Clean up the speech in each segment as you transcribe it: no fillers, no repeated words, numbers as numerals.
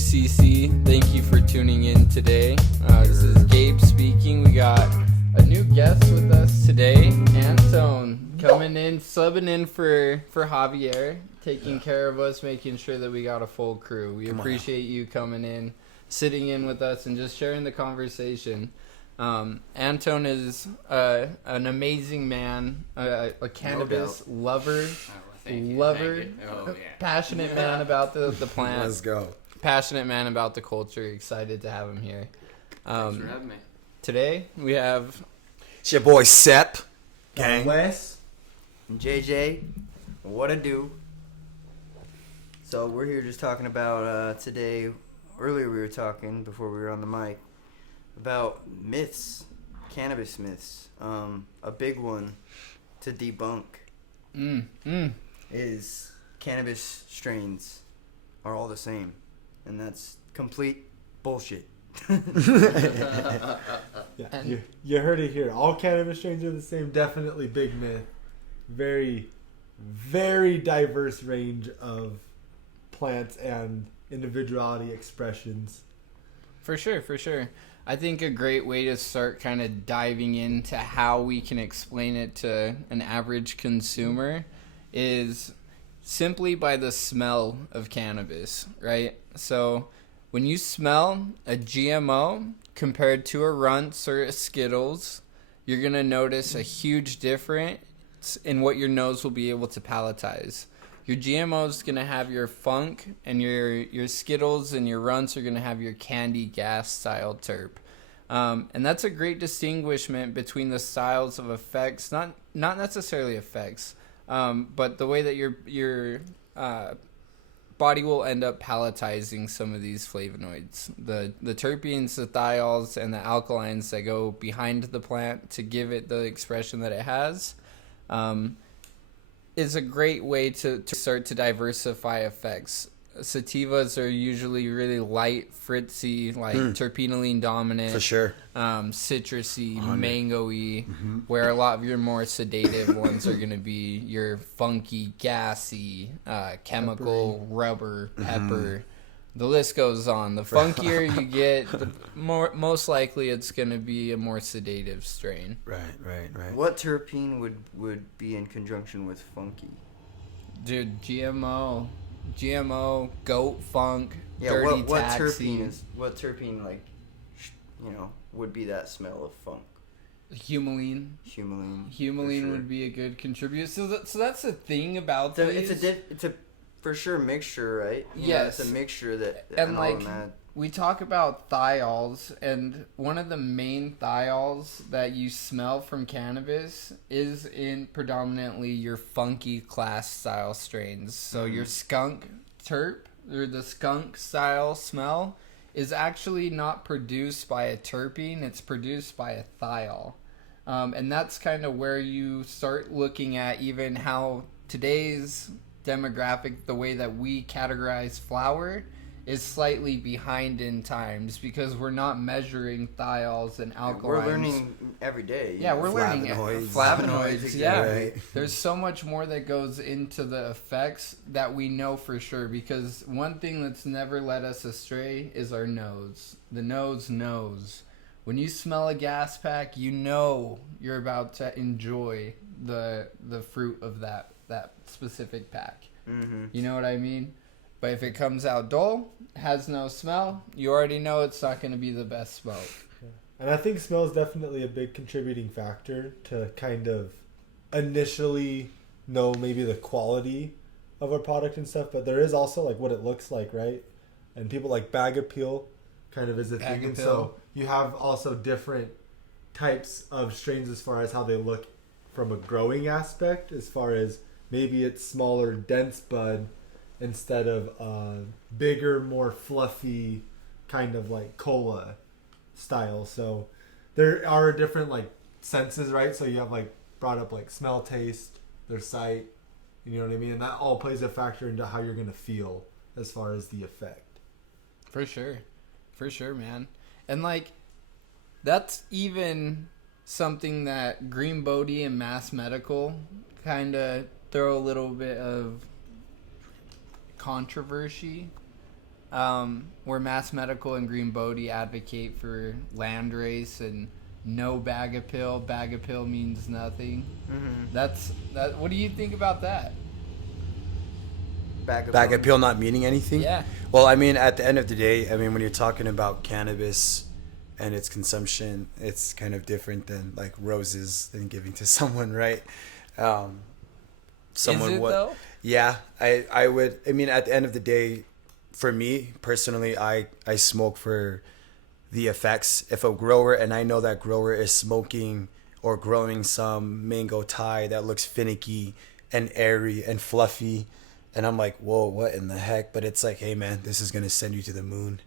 WCC. Thank you for tuning in today. This is Gabe speaking. We got a new guest with us today, Antōn, coming in, subbing in for Javier, taking care of us, making sure that we got a full crew. We appreciate you coming in, sitting in with us, and just sharing the conversation. Antōn is an amazing man, a cannabis lover. Passionate man about the plant. Let's go. Passionate man about the culture. Excited to have him here. Thanks for having me. Today we have It's your boy Sep. Gang. Wes. And JJ. What a do. So we're here just talking about today. Earlier we were talking, before we were on the mic, about myths. Cannabis myths. A big one to debunk. Is cannabis strains are all the same, and that's complete bullshit. Yeah, you heard it here. All cannabis strains are the same. Definitely big myth. Very, very diverse range of plants and individuality expressions. For sure. I think a great way to start kind of diving into how we can explain it to an average consumer is simply by the smell of cannabis, right? So when you smell a GMO compared to a Runts or a Skittles, you're going to notice a huge difference in what your nose will be able to palletize. Your GMO is going to have your funk, and your Skittles and your Runts are going to have your candy gas style terp. And that's a great distinguishment between the styles of effects, not necessarily effects, but the way that your body will end up palletizing some of these flavonoids. The terpenes, the thiols, and the alkalines that go behind the plant to give it the expression that it has is a great way to start to diversify effects. Sativas are usually really light, fritzy, like terpenoline dominant. For sure. Citrusy, mango-y, where a lot of your more sedative ones are going to be your funky, gassy, chemical, rubber, pepper. The list goes on. The funkier you get, the most likely it's going to be a more sedative strain. Right. What terpene would be in conjunction with funky? Dude, GMO, goat funk, Yeah, dirty what taxi. what terpene would be that smell of funk? Humulene. Humulene Would be a good contributor. So that's the thing about So these. it's a for sure mixture, right? Yes. It's a mixture that And we talk about thiols, and one of the main thiols that you smell from cannabis is in predominantly your funky class style strains. So your skunk terp, or the skunk style smell, is actually not produced by a terpene, it's produced by a thiol. And that's kind of where you start looking at even how today's demographic, the way that we categorize flower, is slightly behind in times because we're not measuring thiols and alkalines. We're learning every day. Yeah, we're learning flavonoids. Yeah, right. There's so much more that goes into the effects that we know for sure, because one thing that's never led us astray is our nose. The nose knows. When you smell a gas pack, you know you're about to enjoy the fruit of that specific pack. You know what I mean? But if it comes out dull, has no smell, you already know it's not going to be the best smoke. Yeah. And I think smell is definitely a big contributing factor to kind of initially know maybe the quality of a product and stuff. But there is also like what it looks like, right? And people like bag appeal kind of is a thing. And so you have also different types of strains as far as how they look from a growing aspect, as far as maybe it's smaller, dense bud instead of bigger, more fluffy kind of like cola style. So there are different like senses, right? So you have like brought up like smell, taste, their sight, you know what I mean? And that all plays a factor into how you're going to feel as far as the effect. For sure, man. And like that's even something that Green Bodie and Mass Medical kind of throw a little bit of controversy where Mass Medical and Green Bodie advocate for landrace and no bag of pill. Bag of pill means nothing. Mm-hmm. What do you think about that? Bag of pill not meaning anything? Yeah. Well, I mean, at the end of the day, I mean, when you're talking about cannabis and its consumption, it's kind of different than like roses and giving to someone, right? Someone Is it would, though? yeah. I would. I mean, at the end of the day, for me personally, I smoke for the effects. If a grower, and I know that grower is smoking or growing some mango Thai that looks finicky and airy and fluffy, and I'm like, whoa, what in the heck? But it's like, hey man, this is gonna send you to the moon,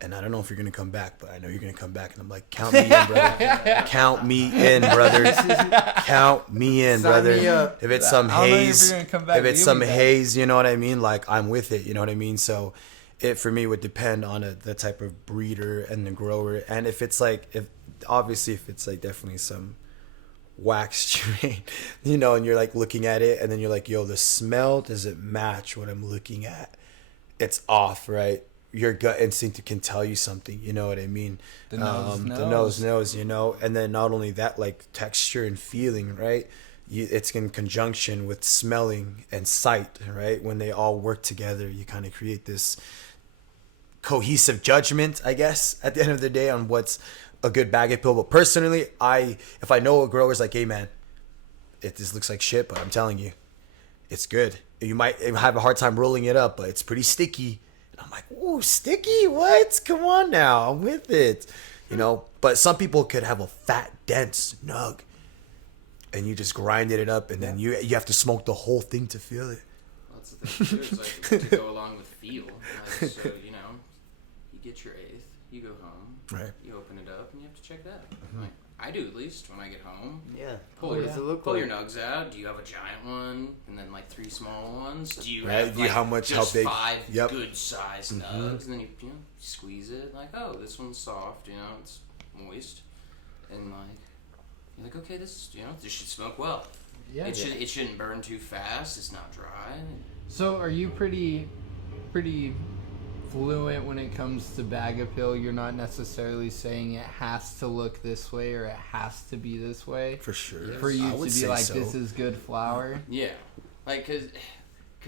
and I don't know if you're gonna come back, but I know you're gonna come back. And I'm like, count me in, brother. Count me in, brother. Count me in, Sign brother. me up. If it's some I don't know if haze, you're gonna come back, if but it's you'll some be back. haze, you know what I mean? Like, I'm with it, you know what I mean? So it for me would depend on the type of breeder and the grower, and if it's like, if it's like definitely some wax strain, you know, and you're like looking at it and then you're like, yo, the smell doesn't match what I'm looking at, it's off, right? Your gut instinct can tell you something, you know what I mean? The nose the nose knows, you know. And then not only that, like texture and feeling, right? It's in conjunction with smelling and sight, right? When they all work together, you kind of create this cohesive judgment, I guess, at the end of the day, on what's a good bag of pill. But personally, if I know a grower's like, hey man, this looks like shit, but I'm telling you, it's good. You might have a hard time rolling it up, but it's pretty sticky. And I'm like, ooh, sticky? What? Come on now, I'm with it. You know, but some people could have a fat, dense nug, and you just grinded it up, and then you have to smoke the whole thing to feel it. That's the thing too. It's like to go along with feel. Like, so you know, you get your eighth, you go home, Right. you open it up, and you have to check it out. Like I do at least when I get home. Yeah. Pull, What your, does it look pull like? your nugs out. Do you have a giant one and then like 3 small ones? Do you Right. have You- like how much- how just big? 5 Yep. good sized nugs? And then you squeeze it like, oh, this one's soft. You know, it's moist, and like you're like, okay, this should smoke well. Yeah. It shouldn't burn too fast. It's not dry. So are you pretty fluent when it comes to bag of pill? You're not necessarily saying it has to look this way or it has to be this way For sure. for you I to would be say like, so. this is good flour. Yeah, like cause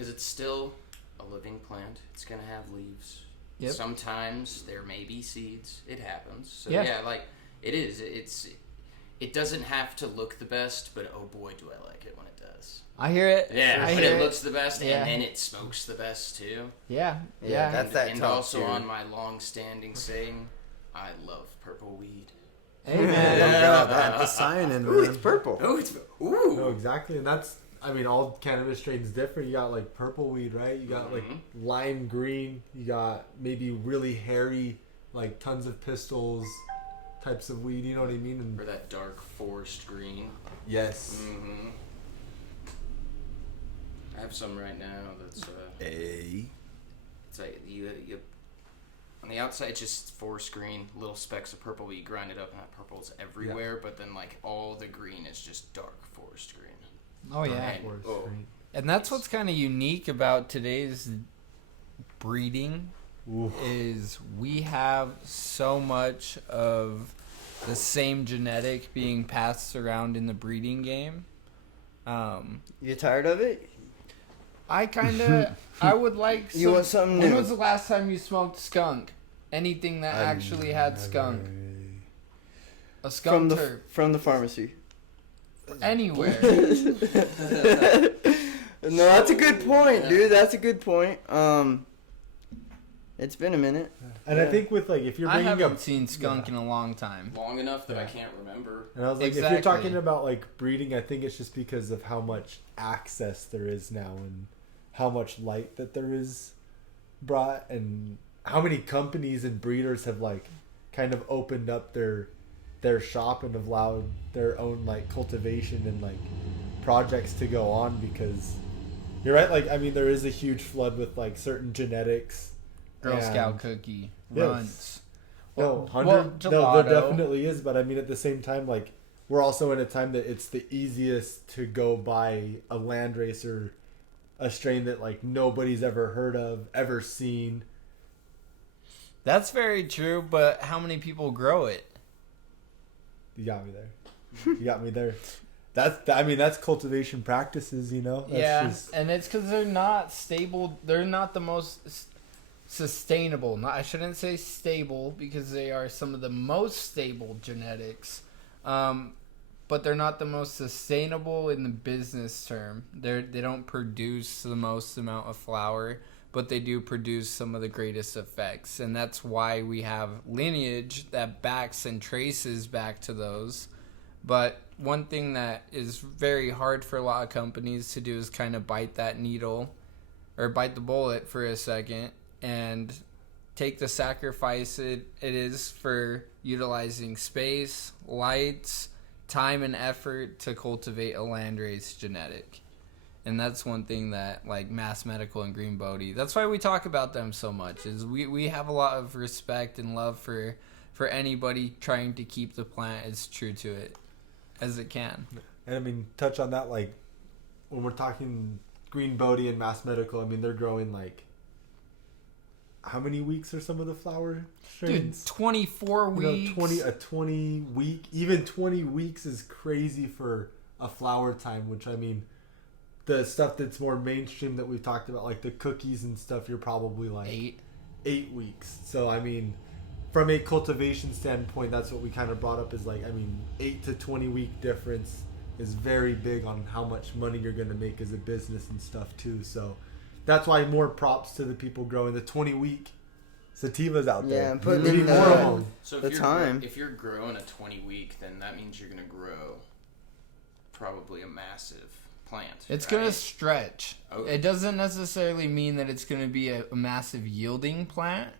it's still a living plant. It's gonna have leaves. Yep. Sometimes there may be seeds. It happens. So Yeah. yeah, like it is. It doesn't have to look the best, but oh boy, do I like it when it does. I hear it. Yeah, I when hear it looks the best, Yeah. and then it smokes the best too. Yeah. Yeah, Yeah. that's that and top also tier. on my long-standing saying, I love purple weed. Hey Oh, man. God, that the cyan, Ooh, it's man. purple. Oh, it's No, exactly, and that's. I mean, all cannabis strains differ. You got like purple weed, right? You got like lime green. You got maybe really hairy, like tons of pistils types of weed. You know what I mean? And or that dark forest green. yes, Mm-hmm. I have some right now that's Hey. it's like you on the outside it's just forest green, little specks of purple, but you grind it up and that purple's everywhere, but then like all the green is just dark forest green. Oh yeah. And, forest oh, strain. And that's what's kind of unique about today's breeding Ooh. is we have so much of the same genetic being passed around in the breeding game. You tired of it? I would like You want something When new? was the last time you smoked skunk? Anything that actually had skunk. A skunk terp. From the pharmacy. Anywhere. No, that's a good point, dude. That's a good point. It's been a minute. And I think with like if you're I bringing haven't up, seen skunk in a long time. long enough that I can't remember. and I was like, if Exactly. you're talking about like breeding, I think it's just because of how much access there is now and how much light that there is brought and how many companies and breeders have like kind of opened up their shop and have allowed their own like cultivation and like projects to go on, because you're right, like I mean there is a huge flood with like certain genetics. Girl and- Scout cookie. Yes. Runts. No, Well, 100. no, there gelato. definitely is, but I mean at the same time, like we're also in a time that it's the easiest to go buy a landrace or a strain that like nobody's ever heard of, ever seen, That's very true, but how many people grow it? You got me there. You got me there. That's cultivation practices, you know? That's and it's because they're not stable. They're not the most sustainable. I shouldn't say stable because they are some of the most stable genetics. But they're not the most sustainable in the business term. They don't produce the most amount of flower, but they do produce some of the greatest effects. And that's why we have lineage that backs and traces back to those. But one thing that is very hard for a lot of companies to do is kind of bite that needle or bite the bullet for a second and take the sacrifice it is for utilizing space, lights, time, and effort to cultivate a landrace genetic. And that's one thing that, like, Mass Medical and Green Bodhi, that's why we talk about them so much, is we have a lot of respect and love for anybody trying to keep the plant as true to it as it can. And I mean, touch on that, like, when we're talking Green Bodhi and Mass Medical, I mean, they're growing, like, how many weeks are some of the flower strains? Dude, 24 weeks. 20 week, even 20 weeks is crazy for a flower time, which, I mean, the stuff that's more mainstream that we've talked about, like the cookies and stuff, you're probably like 8 weeks. So, I mean, from a cultivation standpoint, that's what we kind of brought up is like, I mean, 8 to 20 week difference is very big on how much money you're going to make as a business and stuff too. So that's why more props to the people growing the 20 week sativas out there. Yeah, and putting We in need more of them. So the time. If you're growing a 20 week, then that means you're going to grow probably a massive plant. It's right? going to stretch. Okay. It doesn't necessarily mean that it's going to be a massive yielding plant,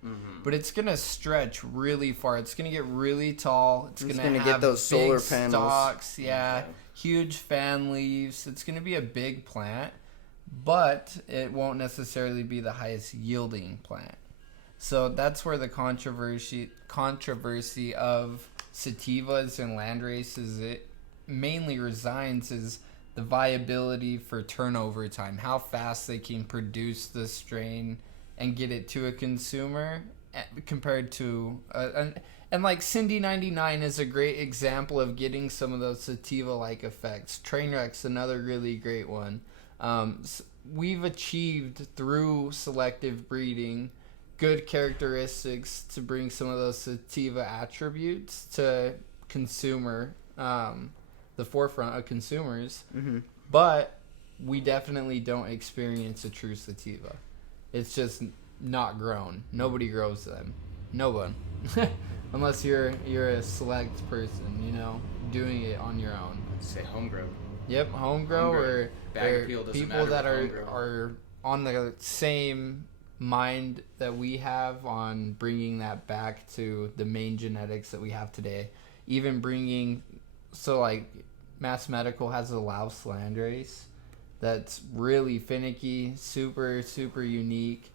but it's going to stretch really far. It's going to get really tall. It's going to get those big solar panels. stalks, huge fan leaves. It's going to be a big plant, but it won't necessarily be the highest yielding plant. So that's where the controversy of sativas and landraces it mainly resides, is the viability for turnover time, how fast they can produce the strain and get it to a consumer compared to and like Cindy 99 is a great example of getting some of those sativa like effects. Trainwreck's another really great one. We've achieved through selective breeding good characteristics to bring some of those sativa attributes to consumer the forefront of consumers, but we definitely don't experience a true sativa. It's just not grown. Nobody grows them. No one. Unless you're a select person, you know, doing it on your own. I'd say home grow. Yep, home grow or appeal doesn't people matter that with home grow. are on the same mind that we have on bringing that back to the main genetics that we have today. Even bringing, so like Mass Medical has a Laos landrace that's really finicky, super, super unique.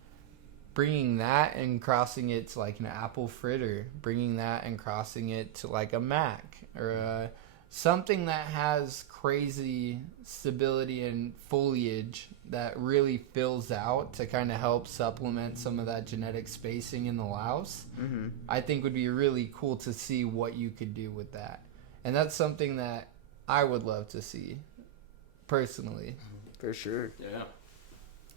Bringing that and crossing it to like an apple fritter, bringing that and crossing it to like a Mac or something that has crazy stability and foliage that really fills out to kind of help supplement some of that genetic spacing in the Laos. I think would be really cool to see what you could do with that. And that's something that I would love to see, personally. For sure. Yeah.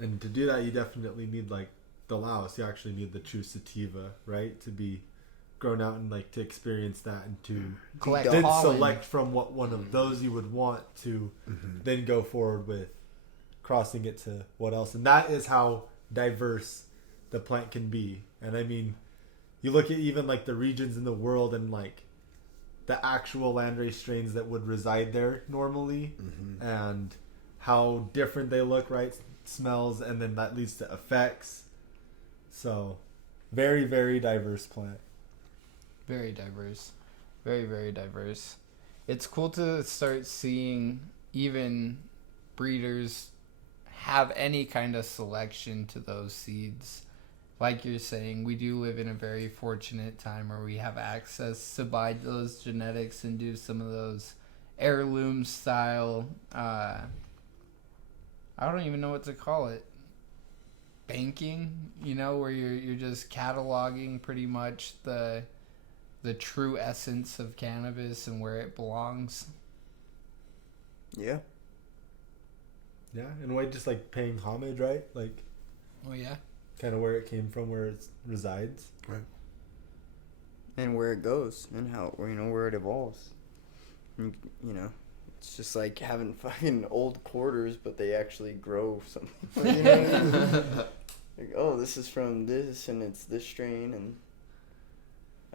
And to do that, you definitely need like the Laos. You actually need the true sativa, right, to be grown out and like to experience that and to Collect then pollen. select from what one of those you would want to then go forward with crossing it to what else. And that is how diverse the plant can be. And I mean, you look at even like the regions in the world and like the actual landrace strains that would reside there normally and how different they look, right? Smells, and then that leads to effects. So very, very diverse plant. Very diverse. Very, very diverse. It's cool to start seeing even breeders have any kind of selection to those seeds. Like you're saying, we do live in a very fortunate time where we have access to buy those genetics and do some of those heirloom style, I don't even know what to call it. banking, where you're just cataloging pretty much the true essence of cannabis and where it belongs. Yeah. Yeah, in a way, just like paying homage, right? Like, Oh yeah. kind of where it came from, where it resides. Right. And where it goes and how, where it evolves. And, it's just like having fucking old quarters, but they actually grow something. You know what I mean? Like, oh, this is from this, and it's this strain, and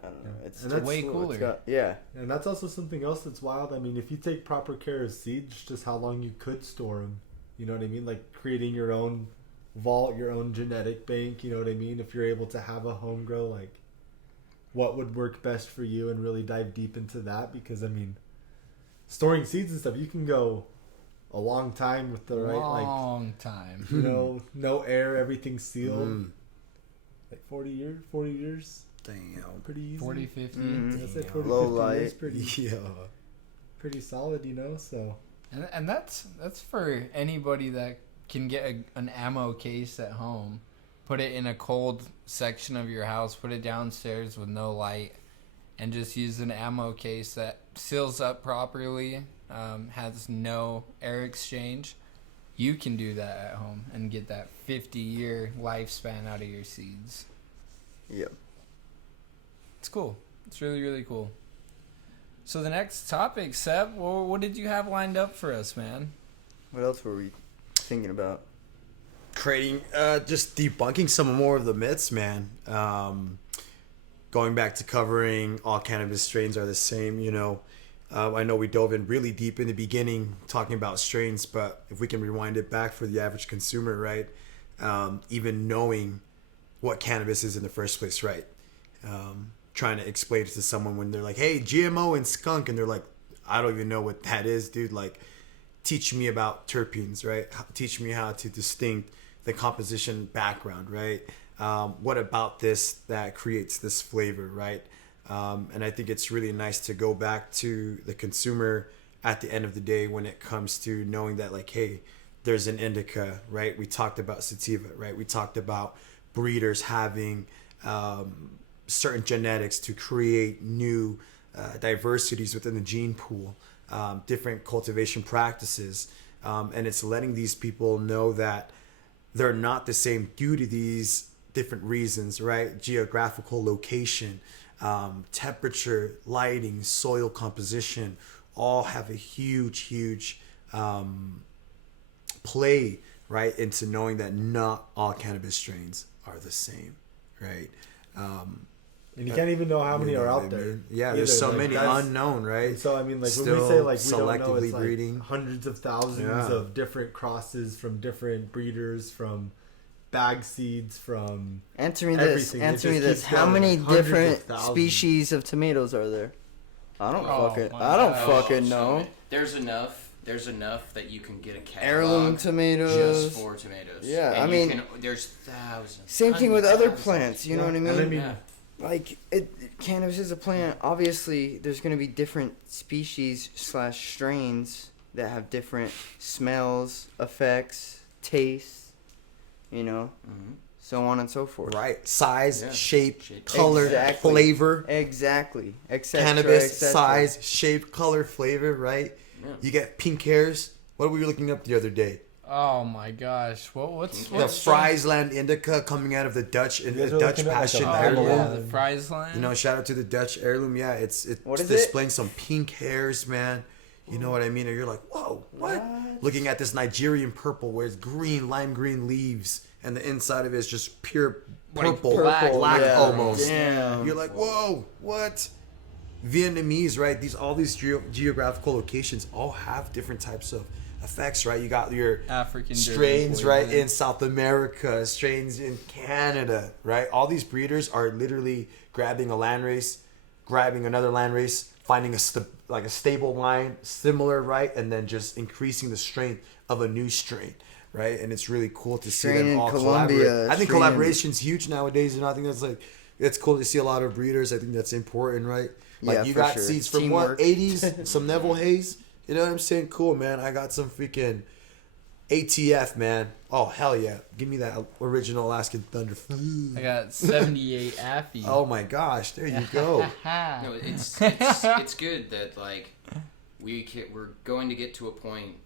I don't know. It's And that's way cool. cooler. It's got, yeah. And that's also something else that's wild. I mean, if you take proper care of seeds, just how long you could store them. You know what I mean? Like creating your own vault, your own genetic bank. You know what I mean? If you're able to have a home grow, like what would work best for you, and really dive deep into that. Because I mean, storing seeds and stuff, you can go a long time with the right, Long time. no air, everything's sealed. Like 40 years. Damn. Pretty easy. 40, 50. That's it, 40, Low 50 light. years, pretty, Yeah. pretty solid, so. And that's for anybody that can get an ammo case at home, put it in a cold section of your house, put it downstairs with no light, and just use an ammo case that seals up properly, has no air exchange. You can do that at home and get that 50-year lifespan out of your seeds. Yep. It's cool. It's really, really cool. So the next topic, Seb, what did you have lined up for us, man? What else were we thinking about? Creating, just debunking some more of the myths, man. Going back to covering all cannabis strains are the same, I know we dove in really deep in the beginning talking about strains, but if we can rewind it back for the average consumer, right? Even knowing what cannabis is in the first place, right? Trying to explain it to someone when they're like, hey, GMO and skunk, and they're like, I don't even know what that is, dude. Like, teach me about terpenes, right? Teach me how to distinct the composition background, right? What about this that creates this flavor, right? And I think it's really nice to go back to the consumer at the end of the day when it comes to knowing that, like, hey, there's an indica, right? We talked about sativa, right? We talked about breeders having certain genetics to create new diversities within the gene pool, different cultivation practices. And it's letting these people know that they're not the same due to these different reasons, right? Geographical location, temperature, lighting, soil composition, all have a huge play, right, into knowing that not all cannabis strains are the same, right? And you can't even know how many are out there. Yeah, there's so many that's unknown, right? And so I mean, like when Still we say like we don't know, selectively it's like breeding. hundreds of thousands of different crosses from different breeders, from bag seeds, from Answer me everything. this. It Answer me just this. keeps How going, many like, hundreds of different thousands. species of tomatoes are there? I don't Oh, fucking. my I don't God. fucking know. There's enough that you can get a catalog Heirloom tomatoes. just for tomatoes. Yeah, And I you mean, there's thousands. Same thing with hundreds of other thousands. plants. You know what I mean? And I mean, Yeah. Like cannabis is a plant. Obviously, there's going to be different species / strains that have different smells, effects, tastes. Mhm. So on and so forth. Right, size, Yeah. shape, color, Exactly. flavor. Exactly. Cannabis, etc. size, shape, color, flavor, right? Yeah. You get pink hairs. What were we looking up the other day? Oh my gosh. What's The Friesland Indica coming out of the Dutch You guys the are Dutch looking at, like, Passion a heirloom. yeah, heirloom. the Friesland. Shout out to the Dutch heirloom. Yeah, it's What is displaying some pink hairs, man. You know what I mean? Or you're like, whoa, what? Looking at this Nigerian purple where it's green, lime green leaves, and the inside of it is just pure purple, black, black yeah. almost. Damn. You're like, whoa, what? Vietnamese, right? All these geographical locations all have different types of effects, right? You got your African strains, dirty right, poison. in South America, strains in Canada, right? All these breeders are literally grabbing a landrace, grabbing another landrace, finding a stable line, similar, right, and then just increasing the strength of a new strain, right? And it's really cool to see Strain them in all Colombia, collaborate. I think strain in- collaboration's huge nowadays, and I think that's it's cool to see a lot of breeders. I think that's important, right? Like Yeah, you for got sure. seeds from Teamwork. what 80s, some Neville Hayes. You know what I'm saying? Cool, man. I got some freaking ATF, man. Oh, hell yeah. Give me that original Alaskan Thunder. I got 78 Affy. Oh my gosh, there you go. No, it's good that like we're going to get to a point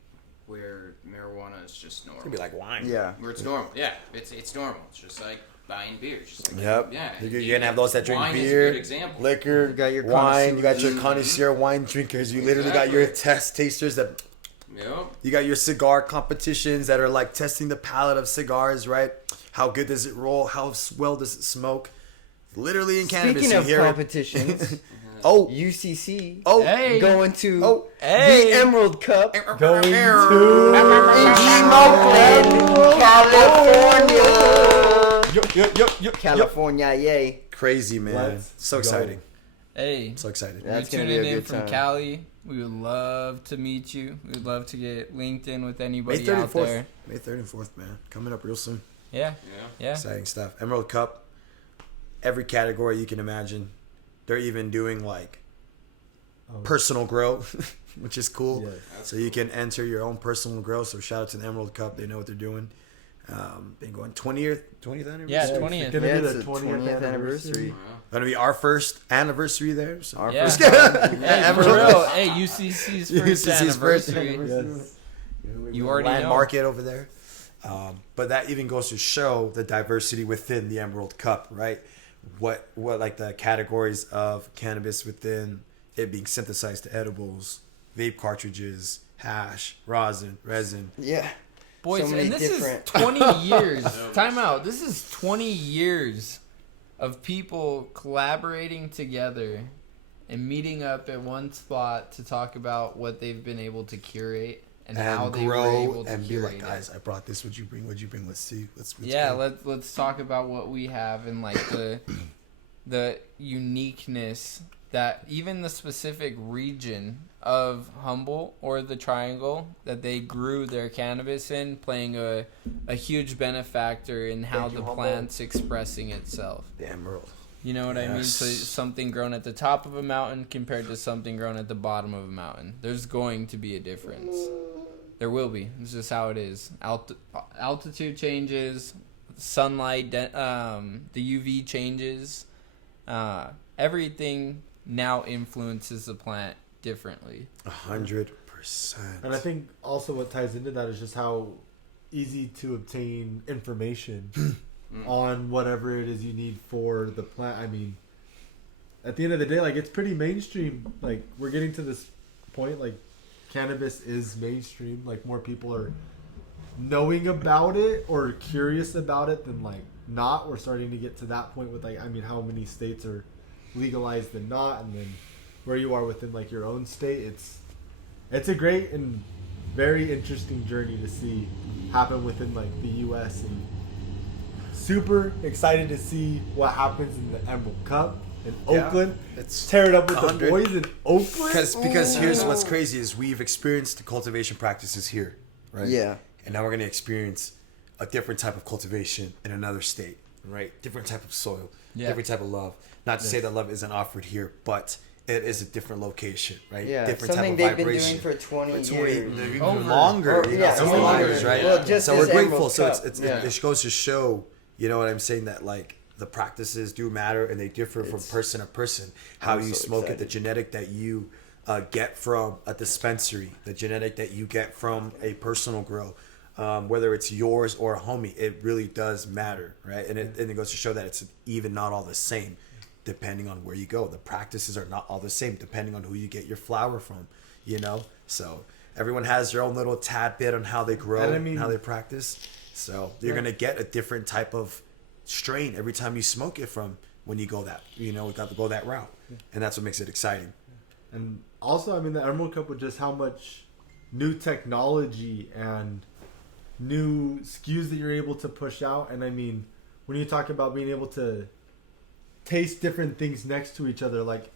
where marijuana is just normal. It'd be like wine. Yeah. Where it's normal. Yeah, it's normal. It's just like buying beer. It's just like, Yep. Yeah. You're gonna have those that drink wine beer, is a good example. liquor, You got your wine. You got your connoisseurs. connoisseur wine drinkers. You literally got your test tasters that. Yep. You got your cigar competitions that are like testing the palate of cigars, right? How good does it roll? How well does it smoke? Literally in cannabis, Speaking you of hear it. competitions, Oh, UCC oh, Hey. going to oh. Hey. the Emerald Cup in Going to Smokeland, California. California, yay. Crazy, man. Let's So go. exciting. Hey, So excited. Yeah. That's you're gonna be a tuning in good from time. Cali. We would love to meet you. We'd love to get linked in with May anybody 3rd and out 4th. there. May 3rd and 4th, man. Coming up real soon. Yeah, Yeah. yeah. Exciting stuff. Emerald Cup. Every category you can imagine. They're even doing like personal grow, which is cool. Yes. So you can enter your own personal grow. So shout out to the Emerald Cup. They know what they're doing. Been going 20th anniversary. Yeah, It's 20th. gonna Yeah, be it's the the 20th anniversary. Wow. Gonna be our first anniversary there. So. Our Yeah. first Hey, Emerald. for real. Hey, UCC's first UCC's first anniversary. Yes. You already know. Landmark it over there. But that even goes to show the diversity within the Emerald Cup, right? What like the categories of cannabis within it being synthesized to edibles, vape cartridges, hash, rosin, resin. Yeah. Boys, So many and this different- is 20 years. Time out. This is 20 years of people collaborating together and meeting up at one spot to talk about what they've been able to curate and how they were able grow to and be curate like, it. guys, I brought this. What'd you bring? Let's see. Let's Yeah, go. let's talk about what we have and like the uniqueness that even the specific region of Humboldt or the Triangle that they grew their cannabis in playing a huge benefactor in how the plant's expressing itself. The Emerald. You know what I mean? So Yes. something grown at the top of a mountain compared to something grown at the bottom of a mountain. There's going to be a difference. There will be. It's just how it is. Altitude changes, sunlight, the UV changes. Everything now influences the plant differently. 100%. And I think also what ties into that is just how easy to obtain information on whatever it is you need for the plant. I mean, at the end of the day, like, it's pretty mainstream. Like, we're getting to this point, like, cannabis is mainstream. Like, more people are knowing about it or curious about it than, like, not. We're starting to get to that point with, like, I mean, how many states are legalized and not, and then where you are within, like, your own state. It's a great and very interesting journey to see happen within, like, the U.S. and super excited to see what happens in the Emerald Cup in Yeah, Oakland. it's Tear it up with 100 the boys in Oakland. Because here's what's crazy is we've experienced the cultivation practices here, right? Yeah. And now we're gonna experience a different type of cultivation in another state, right? Different type of soil, Yeah. different type of love. Not to say that love isn't offered here, but it is a different location, right? Yeah. Different Something type of they've vibration. been doing for 20 For years. even Over. longer, Or, you know, yeah, some even longer, longer. right? Well, just so this we're grateful. Emerald So Cup. it just goes to show, you know what I'm saying, that like the practices do matter and they differ from It's- person to person. How I'm you so smoke it, the excited. genetic that you get from a dispensary, the genetic that you get from a personal grow, whether it's yours or a homie, it really does matter, right? And it goes to show that it's even not all the same, depending on where you go. The practices are not all the same, depending on who you get your flower from, you know? So everyone has their own little tad bit on how they grow And I and mean- how they practice. So you're going to get a different type of strain every time you smoke it from when you go that, you know, got to go that route. And that's what makes it exciting. And also, I mean, the Emerald Cup with just how much new technology and new SKUs that you're able to push out. And I mean, when you talk about being able to taste different things next to each other, like,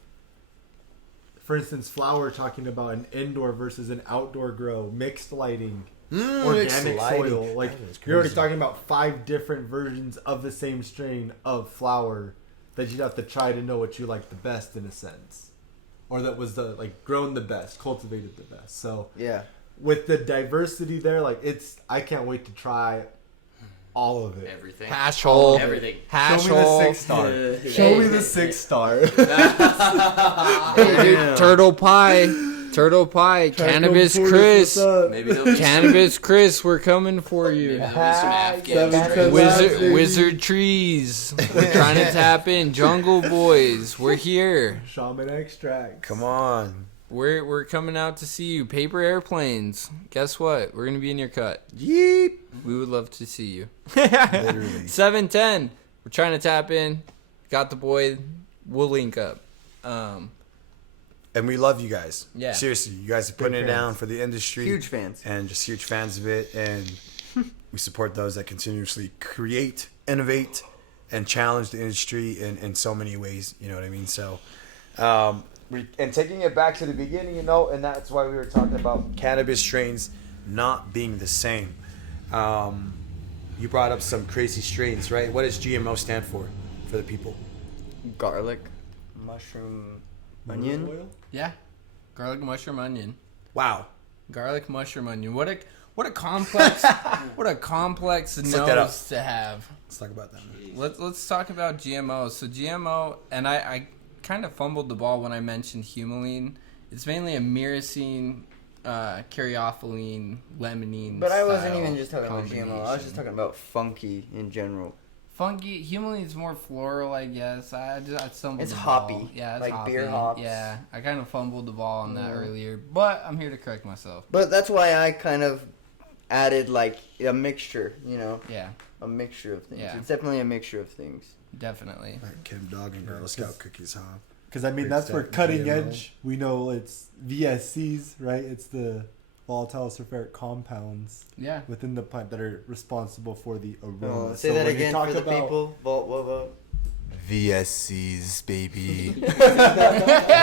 for instance, flower talking about an indoor versus an outdoor grow, mixed lighting, organic soil. Like, you're already talking about 5 different versions of the same strain of flower that you'd have to try to know what you like the best, in a sense, or that was the, like, grown the best, cultivated the best. So Yeah. with the diversity there, like I can't wait to try all of it. Everything. Hash hole. Everything. Hash Show me the hole. 6-star. Show me the 6-star. Hey, dude, turtle pie. Cannabis Chris. Maybe there'll be Cannabis Chris, we're coming for you. some Afghan Wizard trees. We're trying to tap in. Jungle boys, we're here. Shaman extract. Come on. We're coming out to see you. Paper airplanes. Guess what? We're gonna be in your cut. Yeep. We would love to see you. Literally. 710. We're trying to tap in. Got the boy. We'll link up. And we love you guys. Yeah. Seriously, you guys are putting it down for the industry. Huge fans. And just huge fans of it. And we support those that continuously create, innovate, and challenge the industry in so many ways. You know what I mean? So, and taking it back to the beginning, you know, and that's why we were talking about cannabis strains not being the same. You brought up some crazy strains, right? What does GMO stand for the people? Garlic, mushroom, onion. Oil? Yeah. Garlic, mushroom, onion. Wow. Garlic, mushroom, onion. What a complex look that up. nose to have. Let's talk about that. Let's talk about GMOs. So GMO, and I kind of fumbled the ball when I mentioned humulene. It's mainly a myrcene, caryophyllene, limonene. But I wasn't style even just talking about GMO. I was combination. just talking about funky in general. Funky. Humulene is more floral, I guess. I stumbled. It's the hoppy, ball. Yeah, it's like hoppy. beer hops. Yeah, I kind of fumbled the ball on that earlier, but I'm here to correct myself. But that's why I kind of added like a mixture, you know, Yeah, a mixture of things. Yeah. It's definitely a mixture of things. definitely. Like Kim Dog and Girl Scout cookies, huh? Because I mean, Big that's where step, cutting GMO. edge. We know it's VSCs, right? It's the volatile sulfuric compounds Yeah. within the plant that are responsible for the aroma. Say So that when you again talk for the about people. Vote. VSCs, baby.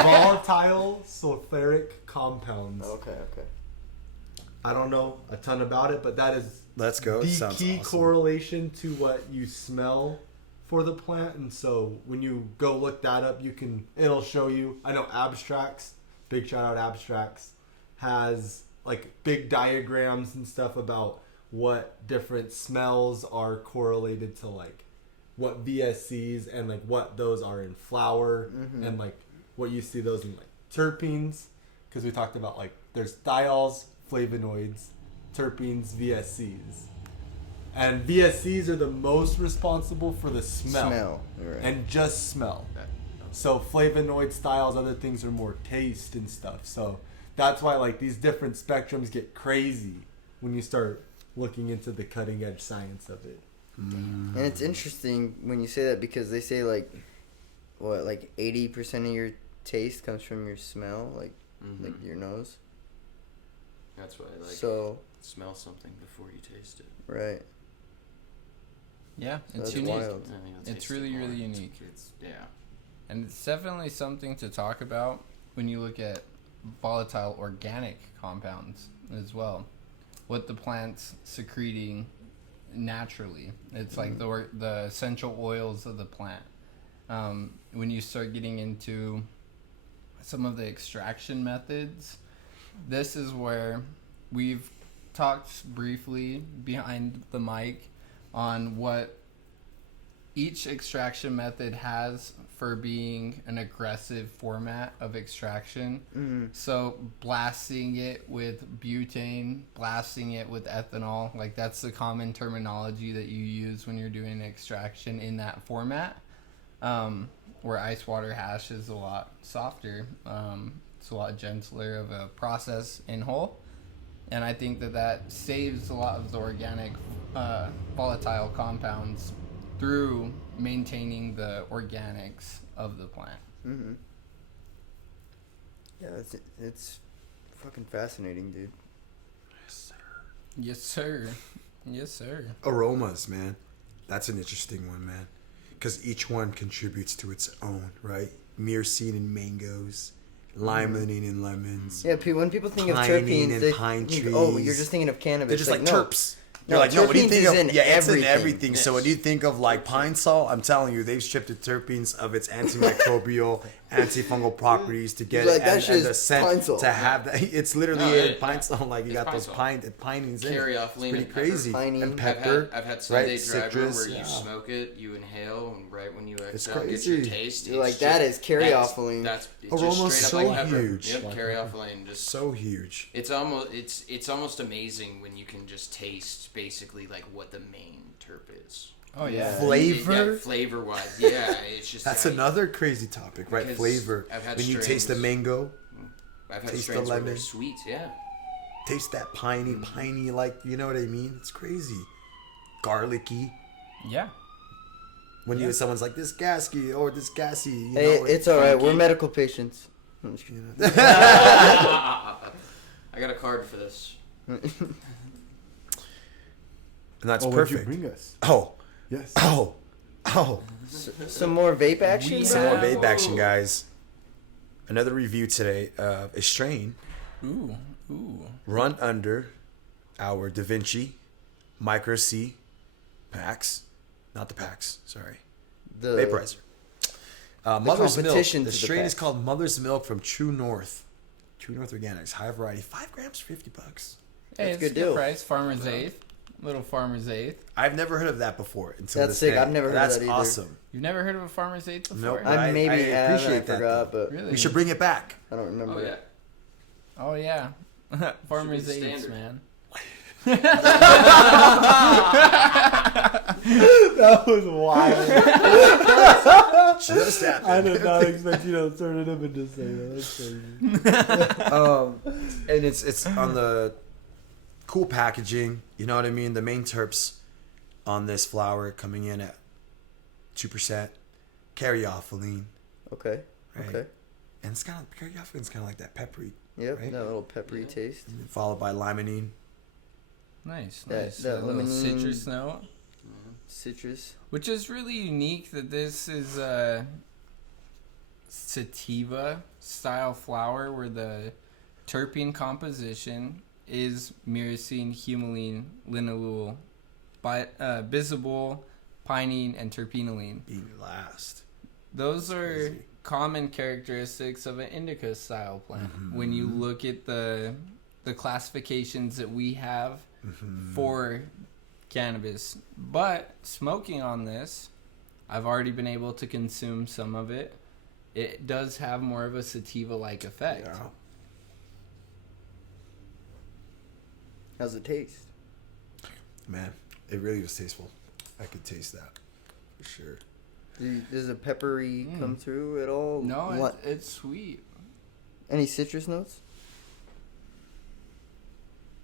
volatile sulfuric compounds. Okay. I don't know a ton about it, but that is Let's go. the Sounds key awesome. correlation to what you smell for the plant. And so when you go look that up, it'll show you. I know Abstracts, big shout out Abstracts, has like big diagrams and stuff about what different smells are correlated to like what VSCs and like what those are in flower and like what you see those in like terpenes, because we talked about like there's thiols, flavonoids, terpenes, VSCs. And VSCs are the most responsible for the smell. Right. And just smell. So flavonoids, styles, other things are more taste and stuff. So that's why like these different spectrums get crazy when you start looking into the cutting edge science of it. And it's interesting when you say that because they say like 80% of your taste comes from your smell, like your nose. That's why I like So smell something before you taste it. right. Yeah, So it's that's unique. wild. I think I'll It's taste it really, more. really unique. Yeah. And it's definitely something to talk about when you look at volatile organic compounds as well. What the plant's secreting naturally. It's like the essential oils of the plant. When you start getting into some of the extraction methods, this is where we've talked briefly behind the mic on what each extraction method has for being an aggressive format of extraction. So blasting it with butane, blasting it with ethanol, like that's the common terminology that you use when you're doing extraction in that format. Where ice water hash is a lot softer. It's a lot gentler of a process in whole. And I think that saves a lot of the organic volatile compounds through maintaining the organics of the plant. Yeah, it's fucking fascinating, dude. Yes, sir. Yes, sir. Aromas, man. That's an interesting one, man. Because each one contributes to its own, right? Myrcene in mangoes, limonene in lemons. Yeah, when people think of Pinene terpenes, and they pine think, oh, trees. you're just thinking of cannabis. They're just like no. terps. No, You're like, no, what do you terpenes think is of? in Yeah, it's in everything. everything. So Yes. when you think of like pine salt, I'm telling you, they've stripped the terpenes of its antimicrobial, antifungal properties to get Like, it, that and shit the is scent pine sol. to have that. It's literally No, a pine sol. Like you it's got those pine sol. pinings in Carry it. off It's lean pretty and pepper. crazy. Pinene. And pepper. I've had Sunday right? driver Citrus, where yeah. you smoke it, you inhale, and right when you It's exhale, get your crazy. taste. You're it's like, that is that's- caryophyllene. That's it's Aroma's just straight up so like pepper. huge. Yep, caryophyllene. Just So huge. it's almost amazing when you can just taste basically like what the main terp is. Oh yeah. Flavor? Yeah, flavor wise, yeah. It's just That's I- another crazy topic, right? Because Flavor. I've had When you taste the strains- mango, I've had taste the strains where lemon. they're sweet, yeah. taste that piney, like, you know what I mean? It's crazy. Garlicky. Yeah. When you someone's like, this gassy or this gassy, you Hey, know, it's all right. We're funky. medical patients. I'm just kidding. I got a card for this. and that's What'd you perfect. bring us? Oh, Yes. oh. Some more vape action. We Some bro? more vape action, guys. Another review today of a strain Ooh. run under our Da Vinci Micro C packs. Not the packs, sorry. The Vaporizer. Mother's Milk. competition The to the strain is packs. called Mother's Milk from True North. True North Organics, high variety, 5 grams, $50. Hey, That's it's a good a deal. good price. Farmer's Eighth. Little Farmer's Eighth. I've never heard of that before until That's this sick. day. I've never heard of That's that either. awesome. You've never heard of a Farmer's Eighth before? Nope. I maybe I have. appreciate I that, forgot, though. but Really? We should bring it back. I don't remember. Oh yeah. Oh yeah. Farmer's the Eighths, standard. man. That was wild. Just happened. I did not expect you to turn it up and just say that. That's crazy. And it's on the cool packaging. You know what I mean? The main terps on this flower coming in at 2%. Caryophyllene, Okay. right? Okay. And it's kind of caryophyllene. Kind of like that peppery, Yep. Right? That little peppery taste. followed by limonene. Nice, That- nice. that A little limonene- citrus note. Citrus. Which is really unique that this is a sativa style flower where the terpene composition is myrcene, humulene, linalool, bisabol, pinene, and terpenoline. Being last. Those are crazy. common characteristics of an indica style plant. When you look at the classifications that we have for cannabis, but smoking on this, I've already been able to consume some of it. It does have more of a sativa-like effect. Yeah. How's it taste? Man, it really was tasteful. I could taste that for sure. Does a peppery come through at all? No, What? it's sweet. Any citrus notes?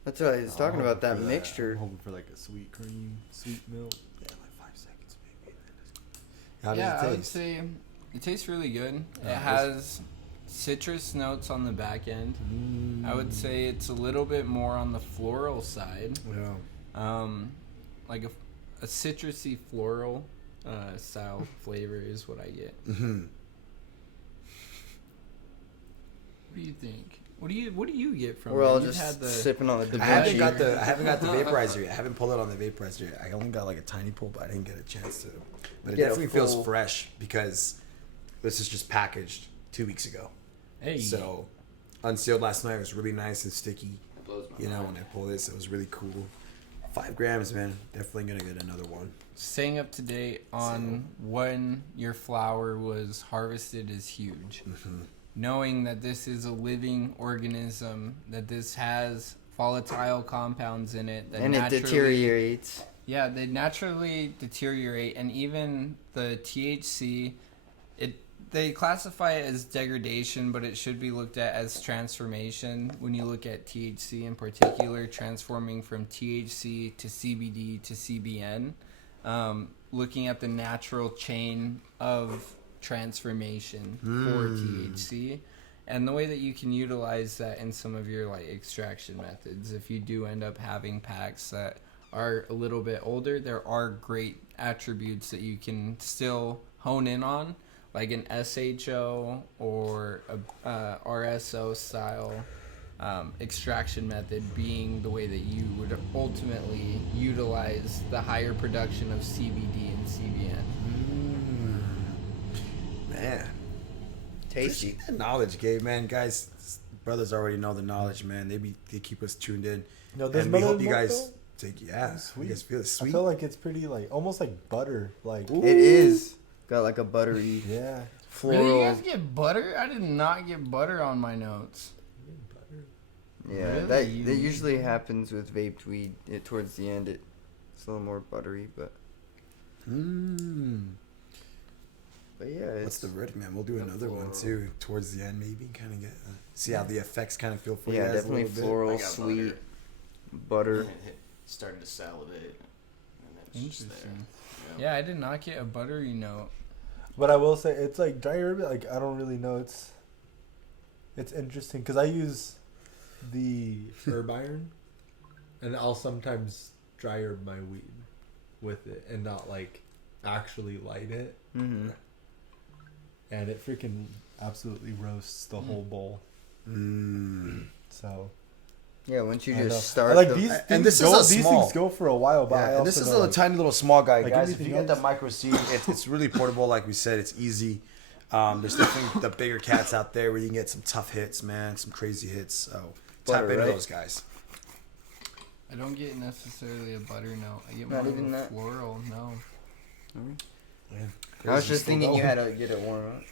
That's what I was talking I'm about. hoping That for mixture. I'm hoping for like a sweet cream, sweet milk. Yeah, like 5 seconds maybe. How Yeah, does I it would taste? say it tastes really good. It Nice. has citrus notes on the back end. I would say it's a little bit more on the floral side. Yeah. Like a citrusy floral style flavor is what I get. Mm-hmm. What do you think? What do you get from We're it? all You've just had the sipping on the I haven't debauchery. got the vaporizer yet. I haven't pulled it on the vaporizer yet. I only got like a tiny pull, but I didn't get a chance to. But it Get a definitely feels full- fresh because this is just packaged 2 weeks ago. hey. So unsealed last night. It was really nice and sticky. It blows my You know, mind. when I pulled this, it was really cool. 5 grams, man. Definitely gonna get another one. Staying up to date on when your flower was harvested is huge. Knowing that this is a living organism, that this has volatile compounds in it, that And it naturally, deteriorates. Yeah, they naturally deteriorate, and even the THC, they classify it as degradation, but it should be looked at as transformation. When you look at THC in particular, transforming from THC to CBD to CBN, looking at the natural chain of transformation for THC. And the way that you can utilize that in some of your like extraction methods, if you do end up having packs that are a little bit older, there are great attributes that you can still hone in on, like an SHO or a RSO style extraction method being the way that you would ultimately utilize the higher production of CBD and CBN. Man, Tasty. Appreciate the knowledge, Gabe, man. Guys, brothers already know the knowledge, man. They keep us tuned in. No, this And we hope mother you milk, guys though, take You sweet. guys feel it I sweet. feel like it's pretty like almost like butter. Like Ooh. It is. Got like a buttery yeah. floral. Really, you guys get butter? I did not get butter on my notes. Yeah, Really? that usually happens with vaped weed. Towards the end, it's a little more buttery, but Mm. yeah, What's it's the verdict, man? We'll do another one floral. too towards the end, maybe. Kind of get see how the effects kind of feel for you yeah, guys. definitely a little floral, I got sweet, butter. butter. Started to salivate. And then it's just there. Interesting. Yeah, I did not get a buttery note. But I will say it's like dry herb. Like I don't really know. It's interesting because I use the herb iron, and I'll sometimes dry herb my weed with it and not like actually light it, Mm-hmm. and it freaking absolutely roasts the whole bowl. Mm. So Yeah, once you I know. just start. like the- these and things this is go, a these small. things go for a while, but I Yeah, and also this is know, a like, tiny little small guy, like guys. If everything you get the else. micro seed, it's really portable. Like we said, it's easy. There's definitely the bigger cats out there where you can get some tough hits, man, some crazy hits. So tap Butter, into right? those guys. I don't get necessarily a butter note. I get Not more even of a that? floral. No. I was just thinking you had to get it warm up.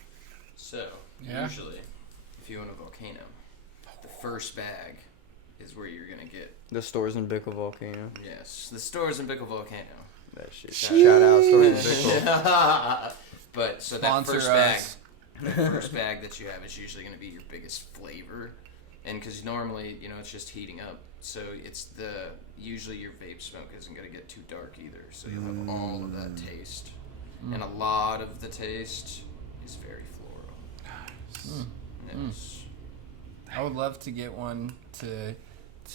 So, Yeah. usually, if you own a volcano, the first bag is where you're going to get, The stores in Bickle Volcano. yes, the stores in Bickle Volcano. That shit. Shout out stores in Bickle. But, so Sponsor that first us. bag, the first bag that you have is usually going to be your biggest flavor. And because normally, it's just heating up. So usually your vape smoke isn't going to get too dark either. So you'll have all of that taste. And a lot of the taste is very floral. Yes. I would love to get one to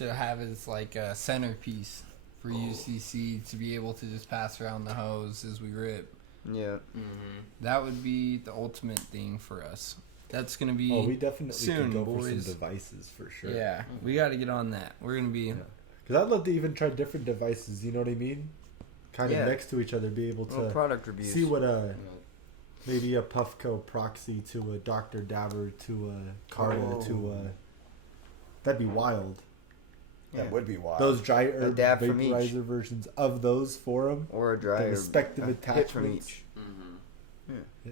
have as like a centerpiece for UCC to be able to just pass around the hose as we rip. Yeah. Mm-hmm. That would be the ultimate thing for us. That's gonna be. Oh, we definitely soon, could go for boys. some devices for sure. Yeah, we got to get on that. We're gonna be. Because I'd love to even try different devices. You know what I mean? Kind of Yeah. next to each other, be able Well, to product reviews. see what maybe a Puffco proxy to a Dr. Dabber to a Carta to a. That'd be wild. That would be wild. Those dry herb dab from each. vaporizer versions of those for them. or a dry The or respective a hit from attachments. each. Mm-hmm.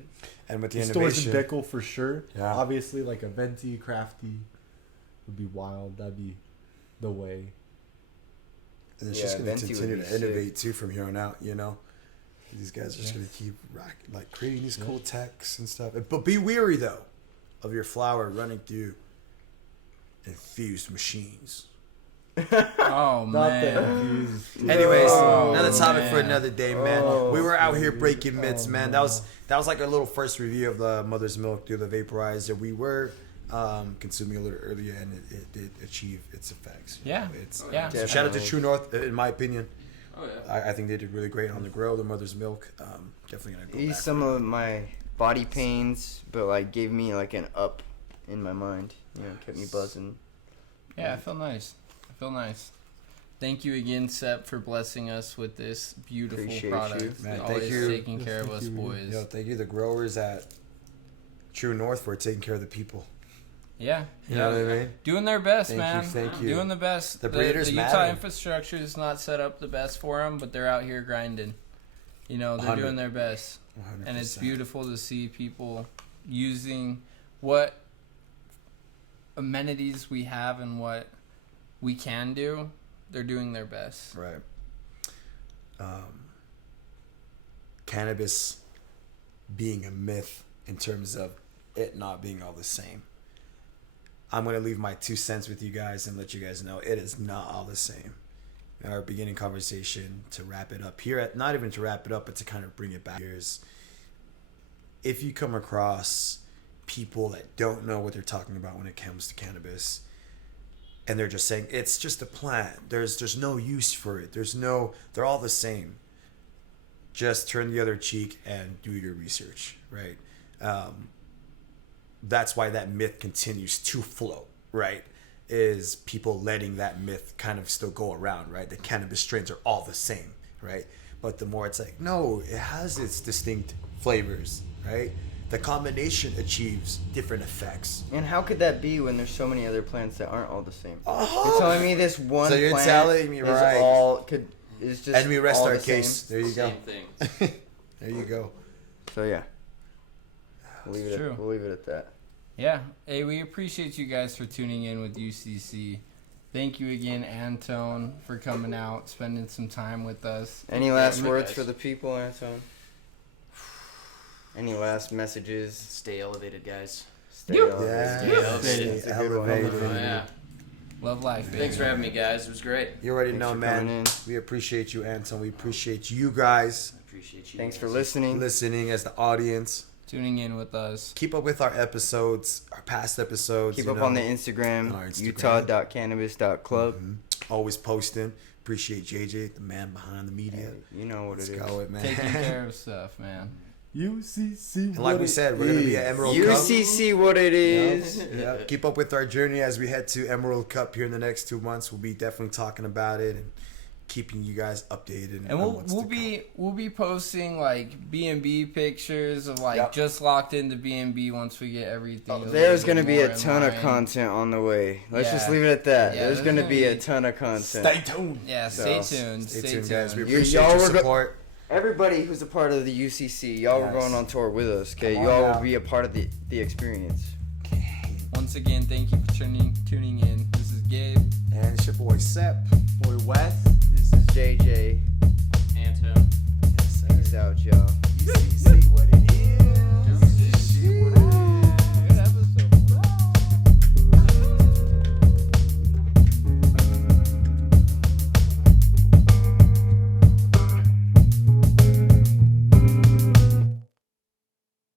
and with the The stores in innovation, Bickle for sure. Yeah. Obviously, like a venti, crafty would be wild. That'd be the way. and it's Yeah, just going to Venti would continue be to innovate too from here on out. These guys are just Yeah. going to keep creating these cool techs and stuff. But be weary though of your flower running through infused machines. Oh Not man. the infused. dude. Anyways, Oh, another topic for man. another day, man. Oh, we were out here dude. breaking myths, Oh, man. no. That was like our little first review of the mother's milk through the vaporizer. We were consuming a little earlier, and it did achieve its effects. Yeah. Yeah. So shout out to True North, in my opinion. Oh, yeah. I think they did really great on the grow, the mother's milk. Definitely gonna go Eased back. some of my body pains, but like gave me like an up in my mind. Kept me buzzing. Yeah, I feel nice. Thank you again, Sep, for blessing us with this beautiful Appreciate product. you. Man, Always thank you. taking care of Thank us you. boys. Yo, thank you, the growers at True North, for taking care of the people. Yeah. You know what I mean? Doing their best, Thank you, man. thank you. Doing the best. The breeders the Utah matter. infrastructure is not set up the best for them, but they're out here grinding. They're 100. doing their best. 100%. And it's beautiful to see people using what amenities we have and what we can do. They're doing their best. Right. Cannabis being a myth in terms of it not being all the same. I'm going to leave my 2 cents with you guys and let you guys know it is not all the same. Our beginning conversation to wrap it up here, not even to wrap it up, but to kind of bring it back here is, if you come across people that don't know what they're talking about when it comes to cannabis, and they're just saying it's just a plant, there's no use for it, they're all the same, just turn the other cheek and do your research, right? That's why that myth continues to flow, right? Is people letting that myth kind of still go around, right? The cannabis strains are all the same, right? But the more it's like, no, it has its distinct flavors, right? the combination achieves different effects. And how could that be when there's so many other plants that aren't all the same? Oh. You're telling me this one So you're plant telling me, is right. is just And we rest all our the same? case. There you Same go. thing. There you go. So yeah, we'll leave it at that. Yeah. Hey, we appreciate you guys for tuning in with UCC. Thank you again, Antōn, for coming out, spending some time with us. Any last Yeah, words guys. for the people, Antōn? Any last messages? Stay elevated, guys. Stay You. elevated. Yeah. Stay elevated. That's a good one. Elevated. Oh, yeah. Love life, baby. Thanks for having me, guys. It was great. You already Thanks know, for man. coming in. We appreciate you, Antōn. We appreciate you guys I appreciate you. Thanks for guys. listening. listening as the audience. Tuning in with us. Keep up with our episodes, our past episodes. Keep you up know. on the Instagram, On our Instagram. utah.cannabis.club. Mhm. Always posting. Appreciate JJ, the man behind the media. Hey, you know what Let's it is. go it, man. Taking care of stuff, man. UCC. And like we said, we're gonna be at Emerald Cup. UCC what it is. Yeah, keep up with our journey as we head to Emerald Cup here in the next 2 months. We'll be definitely talking about it and keeping you guys updated. And on we'll what's we'll to be we'll be posting like B&B pictures of like Yep. just locked into B&B once we get everything. a little There's bit going to be more a in ton of line. content on the way. Let's just Yeah. leave it at that. Yeah, There's there's going to gonna be a be- ton of content. Stay tuned. Yeah, So, stay tuned. Stay Stay tuned, guys. We tuned. appreciate y'all your were go- support. Everybody who's a part of the UCC, y'all were Yes. going on tour with us, okay? Come on Y'all now. will be a part of the experience. Once again, thank you for tuning in. This is Gabe. And it's your boy Sep, boy Wes. This is JJ.